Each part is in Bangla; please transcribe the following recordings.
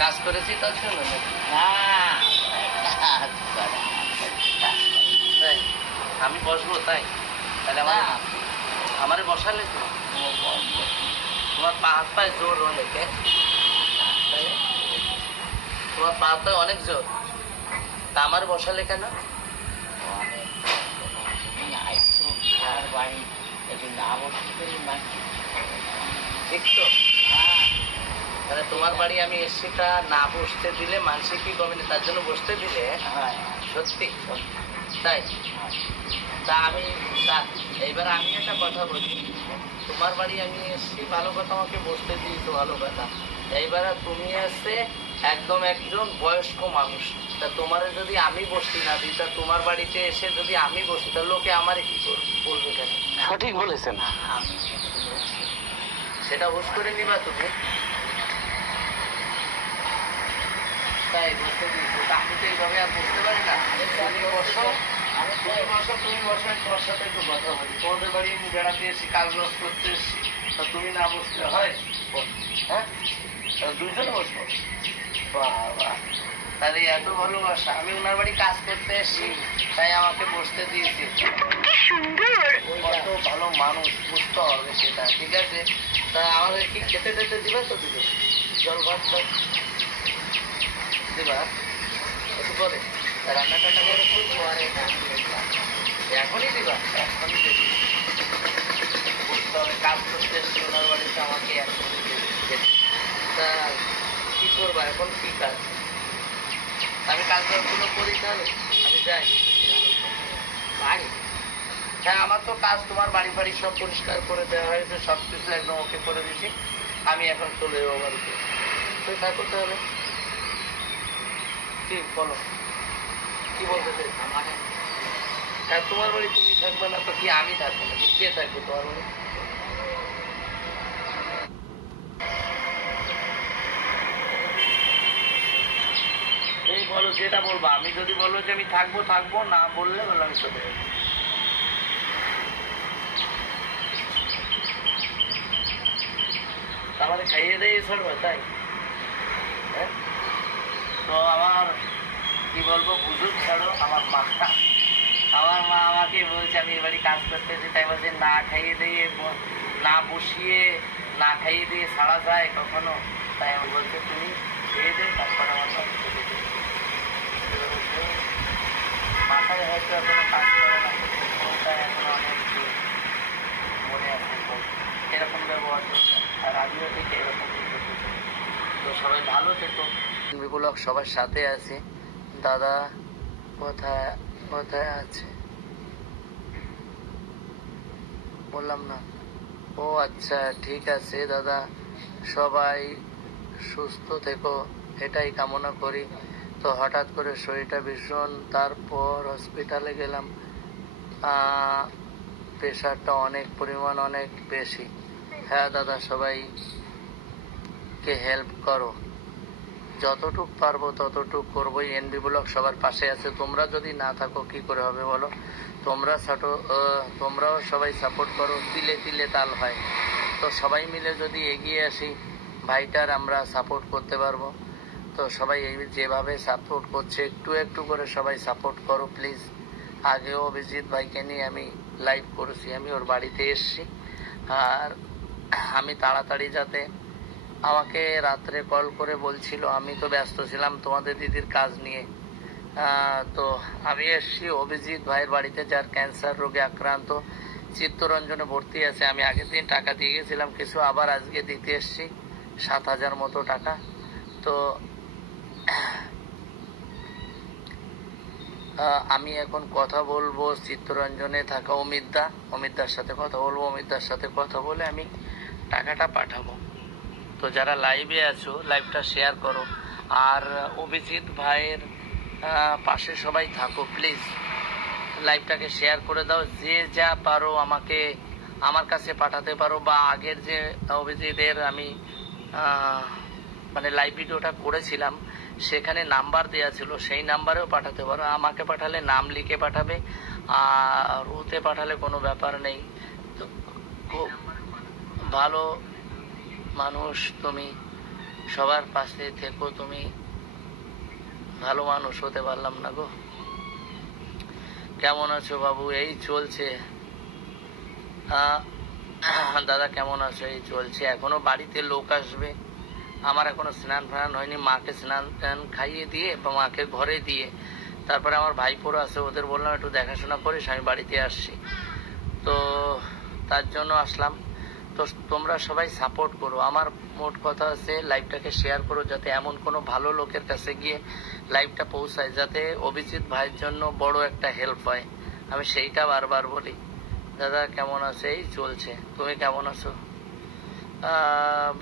কাজ করেছি তার জন্য আমি বসবো, তাই তাহলে আমারে বসালে তো তোমার পা হাত পায়ে জোর অনেকে, তোমার পা হাত অনেক জোর, তা আমার বসালে কেন? ঠিক তো, তাহলে তোমার বাড়ি আমি এসিটা না বসতে দিলে মানুষে কি কমেনি, তার জন্য বসতে দিলে সত্যি তাই। তা আমি এইবার আমি একটা কথা বলি, তোমার বাড়ি আমি এসছি ভালো কথা, আমাকে বসতে দিয়েছো ভালো কথা, এইবার তুমি এসে একদম একজন বয়স্ক মানুষ, তা তোমার যদি আমি বসতে না দিই, তা তোমার বাড়িতে এসে যদি আমি বসি, তা লোকে আমারে কি বলবে কেন? সঠিক বলেছেন, সেটা হুশ করে নিবা তুমি, তাই বসতে দিয়েছো। আমি তো এইভাবে আর বসতে পারি না, তুমি বসো, তুমি বসো, তোমার সাথে একটু কথা বলি। তোমাদের বাড়ি আমি বেড়াতে এসেছি, কাজবাজ করতে এসেছি, তা তুমি না বসতে হয়? হ্যাঁ, দুইজনে বসবো। বাবা, তাহলে এত ভালোবাসা। আমি ওনার বাড়ি কাজ করতে এসেছি, তাই আমাকে বসতে দিয়েছি। কত ভালো মানুষ, বুঝতে হবে সেটা, ঠিক আছে। তা আমাদের কি খেতে টেতে দিবা তো? দিবে জল ভাত দিবা একটু পরে, রান্না টান্না করে খুব পরে এখনই দিবা? এখনই দেবি, বুঝতে হবে। কাজ করতে এসছি ওনার বাড়িতে, আমাকে এখনই দেবে। তা কি করবা এখন, কি কাজ? আমি কাজগুলো করি, তাহলে আমি যাই বাড়ি। হ্যাঁ, আমার তো কাজ, তোমার বাড়ি ফাড়ি সব পরিষ্কার করে দেওয়া হয়েছে, সব কিছু একদম ওকে করে দিচ্ছি। আমি এখন চলে যাবো বাড়িতে। তুই থাকো তাহলে, কি বলো, কি বলতে চাই? হ্যাঁ, তোমার বাড়ি তুমি থাকবে না তো কি আমি থাকবো না? কে থাকবে তোমার বাড়ি? এই বলো, যেটা বলবো। আমি যদি বলো যে আমি থাকবো থাকবো, না বললে বলো আমি চলে যাবো। আমাদের খাইয়ে দেয় সরবে, তাই? হ্যাঁ, তো আমার কি বলবো, বুঝুক, ছাড়ো। আমার মা আমাকে বলছে, আমি এবারই কাজ করতেছি, তাই বলছে না খাইয়ে দিয়ে, না বসিয়ে, না খাইয়ে দিয়ে ছাড়া যায় কখনো? তাই আমি বলছে তুমি খেয়ে দে, তারপর আমার কাছে চলে যাবে। মাথায় হয়তো এখনো কাজ করে না, এখন অনেক মনে আছে, এরকম ব্যবহার করছে, আর আমিও ঠিক এরকম। তো সবাই ভালো থেকো, বিপুলক সবার সাথে আছে। দাদা কোথায় কোথায় আছে বললাম না। ও আচ্ছা, ঠিক আছে দাদা, সবাই সুস্থ থেকো, এটাই কামনা করি। তো হঠাৎ করে শরীরটা ভীষণ, তারপর হসপিটালে গেলাম, প্রেশারটা অনেক পরিমাণ অনেক বেশি। হ্যাঁ দাদা, সবাইকে হেল্প করো, যতটুক পারবো ততটুক করবোই। এনবি ব্লগ সবার পাশে আছে, তোমরা যদি না থাকো কি করে হবে বলো? তোমরাও সবাই সাপোর্ট করো, তিলে তিলে তাল হয়। তো সবাই মিলে যদি এগিয়ে আসি, ভাইটার আমরা সাপোর্ট করতে পারবো। তো সবাই এই যেভাবে সাপোর্ট করছে, একটু একটু করে সবাই সাপোর্ট করো প্লিজ। আগেও অভিজিৎ ভাইকে নিয়ে আমি লাইভ করেছি, আমি ওর বাড়িতে এসছি, আর আমি তাড়াতাড়ি যাতে, আমাকে রাত্রে কল করে বলছিল, আমি তো ব্যস্ত ছিলাম তোমাদের দিদির কাজ নিয়ে। তো আমি এসছি অভিজিৎ ভাইয়ের বাড়িতে, যার ক্যান্সার রোগে আক্রান্ত, চিত্তরঞ্জনে ভর্তি আছে। আমি আগের দিন টাকা দিয়ে গেছিলাম কিছু, আবার আজকে দিতে এসছি 7,000 মতো টাকা। তো আমি এখন কথা বলবো চিত্তরঞ্জনে থাকা অমিতদার সাথে কথা বলবো, অমিতদার সাথে কথা বলে আমি টাকাটা পাঠাবো। তো যারা লাইভে আছো, লাইভটা শেয়ার করো, আর অভিজিৎ ভাইয়ের পাশে সবাই থাকো প্লিজ। লাইভটাকে শেয়ার করে দাও, যে যা পারো আমাকে, আমার কাছে পাঠাতে পারো, বা আগের যে অভিজিতের আমি মানে লাইভ ভিডিওটা করেছিলাম, সেখানে নাম্বার দেওয়া ছিল, সেই নাম্বারেও পাঠাতে পারো। আমাকে পাঠালে নাম লিখে পাঠাবে, আর ওতে পাঠালে কোনো ব্যাপার নেই, তো খুব ভালো মানুষ তুমি, সবার পাশে থেকো তুমি, ভালো মানুষ হতে পারলাম না গো। কেমন আছো বাবু? এই চলছে। দাদা কেমন আছো? এই চলছে। এখনো বাড়িতে লোক আসবে, আমার এখনো স্নান ফান হয়নি। মাকে স্নান টান খাইয়ে দিয়ে বা মাকে ঘরে দিয়ে তারপরে আমার ভাইপোরা আছে, ওদের বললাম একটু দেখাশোনা করিস, আমি বাড়িতে আসছি। তো তার জন্য আসলাম। তো তোমরা সবাই সাপোর্ট করো। আমার মোট কথা আছে লাইভটাকে শেয়ার করো, যাতে এমন কোনো ভালো লোকের কাছে গিয়ে লাইভটা পৌঁছায়, যাতে অভিজিৎ ভাইয়ের জন্য বড় একটা হেল্প হয়। আমি সেইটা বারবার বলি। দাদা কেমন আছে? এই চলছে। তুমি কেমন আছো?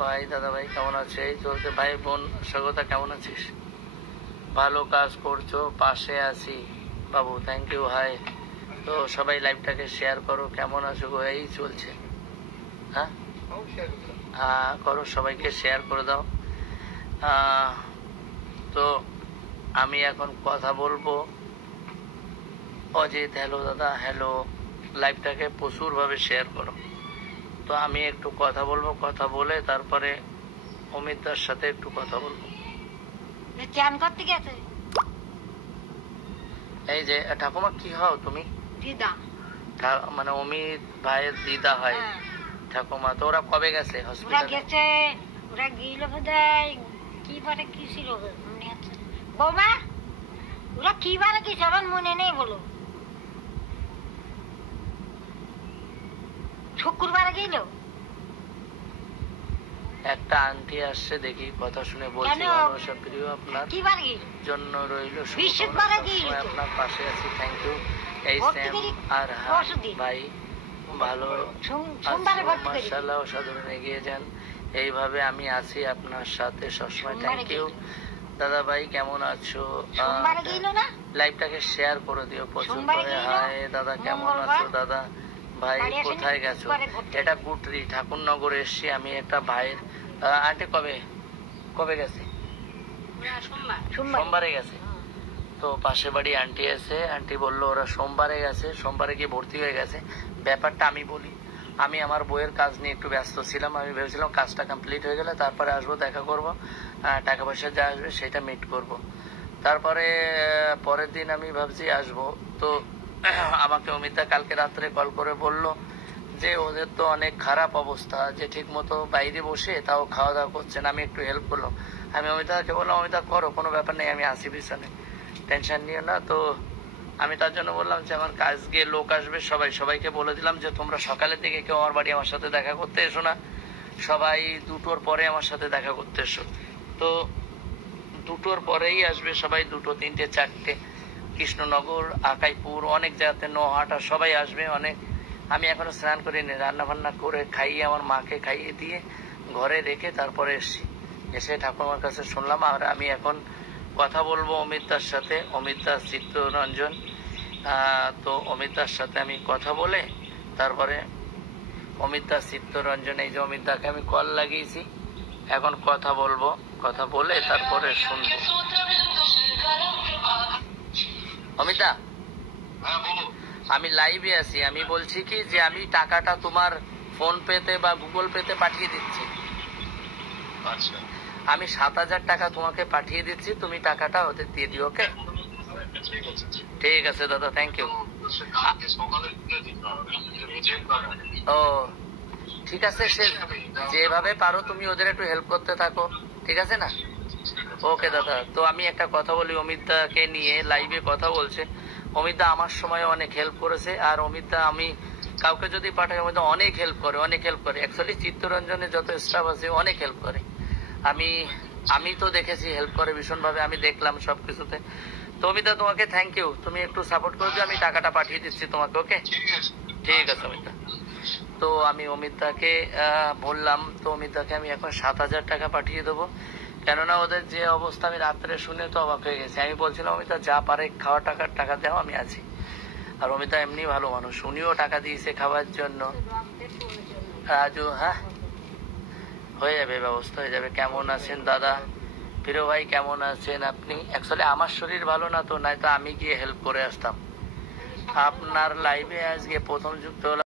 ভাই, দাদা ভাই কেমন আছে? এই চলছে। ভাই বোন স্বাগতা কেমন আছিস? ভালো কাজ করছো, পাশে আছি বাবু। Thank you. হাই। তো সবাই লাইভটাকে শেয়ার করো। কেমন আছো গো? এই চলছে। হ্যাঁ হ্যাঁ করো, সবাইকে শেয়ার করে দাও। তো আমি এখন কথা বলবো। অজিত হ্যালো দাদা। হ্যালো। লাইভটাকে প্রচুরভাবে শেয়ার করো। তো আমি একটু কথা বলবো, কথা বলে তারপরে অমিতদার সাথে একটু কথা বলবো। চান করতে গেছে। এই যে ঠাকুমা কি হও তুমি? দিদা। মানে অমিত ভাইয়ের দিদা হয় ঠাকুমা। তো ওরা কবে গেছে ওরা হসপিটালে? গেছে, ওরা গিয়েছিল বোধহয় কি বারে কি ছিল মনে আছে বৌমা, ওরা কি বারে গেছে আমার মনে নেই। বলো শুক্রবারে গেল। একটা আন্টি আসছে, দেখি কথা শুনে বলছি। কেন? ভালোবাসা প্রিয়, আপনার কি বারে গেল? জন্য রইল বৃহস্পতিবারে গেল। আপনার পাশে আছি। Thank you. এই ভর্তি স্যাম করি আর পরশুদিন। ভাই ভালো সোমবারে ভর্তি করি। মাশাআল্লাহ, অসাধারণ এগিয়ে যান। এইভাবে আমি আছি আপনার সাথে সবসময়। সোমবারে থ্যাংক ইউ। গেল। দাদা ভাই কেমন আছো? সোমবারে গেল না? লাইভটাকে শেয়ার করে দিও প্রচুর সোমবারে করে। গেল। হাই দাদা কেমন মঙ্গলবার। আছো? দাদা ভাই বাড়ি আসেনি? কোথায় গেছো? শুক্রবারে ভর্তি। এটা গুটরি ঠাকুরনগর এসছি আমি একটা ভাইয়ের। আন্টি কবে কবে গেছে? সোমবারে গেছে। তো পাশে বাড়ি আন্টি আছে, আন্টি বললো ওরা সোমবারে গেছে, সোমবারে গিয়ে ভর্তি হয়ে গেছে। ব্যাপারটা আমি বলি, আমি আমার বইয়ের কাজ নিয়ে একটু ব্যস্ত ছিলাম। আমি ভেবেছিলাম কাজটা কমপ্লিট হয়ে গেলে তারপরে আসবো, দেখা করব, টাকা পয়সা যা আসবে সেটা মিট করব। তারপরে পরের দিন আমি ভাবছি আসবো। তো আমাকে অমিতা কালকে রাত্রে কল করে বলল যে ওদের তো অনেক খারাপ অবস্থা, যে ঠিক মতো বাইরে বসে তাও খাওয়া দাওয়া করছেন। আমি একটু হেল্প করলাম। আমি অমিতাকে বললাম অমিতা করো, কোনো ব্যাপার নেই, আমি আসি পিছনে, টেনশন নিও না। তো আমি তার জন্য বললাম যে আমার কাজ গিয়ে লোক আসবে, সবাইকে বলে দিলাম যে তোমরা সকালের দিকে কেউ আমার বাড়ি আমার সাথে দেখা করতে এসো না, সবাই 2টোর পরে আমার সাথে দেখা করতে এসো। তো 2টোর পরেই আসবে সবাই, 2টো 3টে 4টে, কৃষ্ণনগর, আকাইপুর, অনেক জায়গাতে, নোহাটা, সবাই আসবে অনেক। আমি এখনো স্নান করিনি, রান্না বান্না করে খাইয়ে আমার মাকে খাইয়ে দিয়ে ঘরে রেখে তারপরে এসছি। এসে ঠাকুমার কাছে শুনলাম। আর আমি এখন কথা বলবো অমিতদার সাথে, অমিতদার চিত্তরঞ্জন। তো অমিতদার সাথে আমি কথা বলে তারপরে অমিতদার চিত্তরঞ্জন, এই যে অমিতদাকে আমি কল লাগিয়েছি, এখন কথা বলবো, কথা বলে তারপরে শুনবো। অমিতা আমি লাইভে আছি। আমি বলছি কি যে আমি টাকাটা তোমার ফোন পেতে বা গুগল পেতে পাঠিয়ে দিচ্ছি। আচ্ছা, আমি 7,000 টাকা তোমাকে পাঠিয়ে দিচ্ছি, তুমি টাকাটা ওদের দিয়ে দিও। ওকে ঠিক আছে। ঠিক আছে দাদা, থ্যাংক ইউ। কালকে সকালে তুলে দিতে হবে, আমি যে বুঝেই পারবো। ও ঠিক আছে, সে যেভাবে পারো তুমি ওদের একটু হেল্প করতে থাকো, ঠিক আছে না? ওকে দাদা। তো আমি একটা কথা বলি, অমিতদাকে নিয়ে লাইভে কথা বলছে। অমিতদা আমার সময় অনেক হেল্প করেছে। আর অমিতদা আমি কাউকে যদি পাঠাই, অমিতদা অনেক হেল্প করে, অনেক হেল্প করে। অ্যাকচুয়ালি চিত্তরঞ্জনের যত স্টাফ আছে অনেক হেল্প করে। আমি তো দেখেছি হেল্প করে ভীষণভাবে, আমি দেখলাম সবকিছুতে। তো অমিতা তোমাকে থ্যাংক ইউ, তুমি একটু সাপোর্ট করে দিও, আমি টাকাটা পাঠিয়ে দিচ্ছি তোমাকে। ওকে ঠিক আছে অমিতা। তো আমি অমিতদাকে বললাম, তো অমিতদাকে আমি এখন 7,000 টাকা পাঠিয়ে দেবো। কেননা ওদের যে অবস্থা আমি রাত্রে শুনে তো অবাক হয়ে গেছি। আমি বলছিলাম অমিতা যা পারে খাওয়া টাকা দাও, আমি আছি। আর অমিতা এমনি ভালো মানুষ, উনিও টাকা দিয়েছে খাওয়ার জন্য। রাজু, হ্যাঁ হয়ে যাবে, ব্যবস্থা হয়ে যাবে। কেমন আছেন দাদা? প্রিয় ভাই কেমন আছেন আপনি? অ্যাকচুয়ালি আমার শরীর ভালো না, তো নয়তো আমি গিয়ে হেল্প করে আসতাম। আপনার লাইভে আজকে প্রথম যুক্ত হলাম।